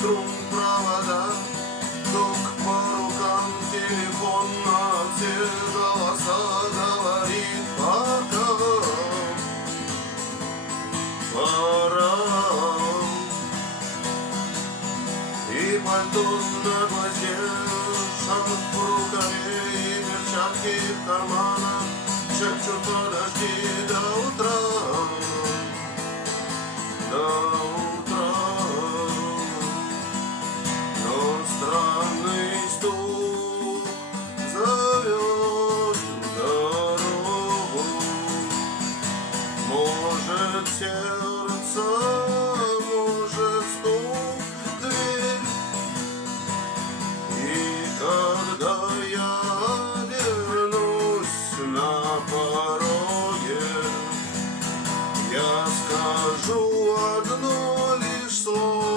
струн провода, ток по рукам, телефон на все голоса говорит пока. Пора. И пальто на гвозде, шапок в рукаве и перчатки в карманах шепчут подожди до утра, до утра. Но странный стук зовет дорогу, может сердце, может стук в дверь. И когда я вернусь на пороге, я скажу одно лишь слово.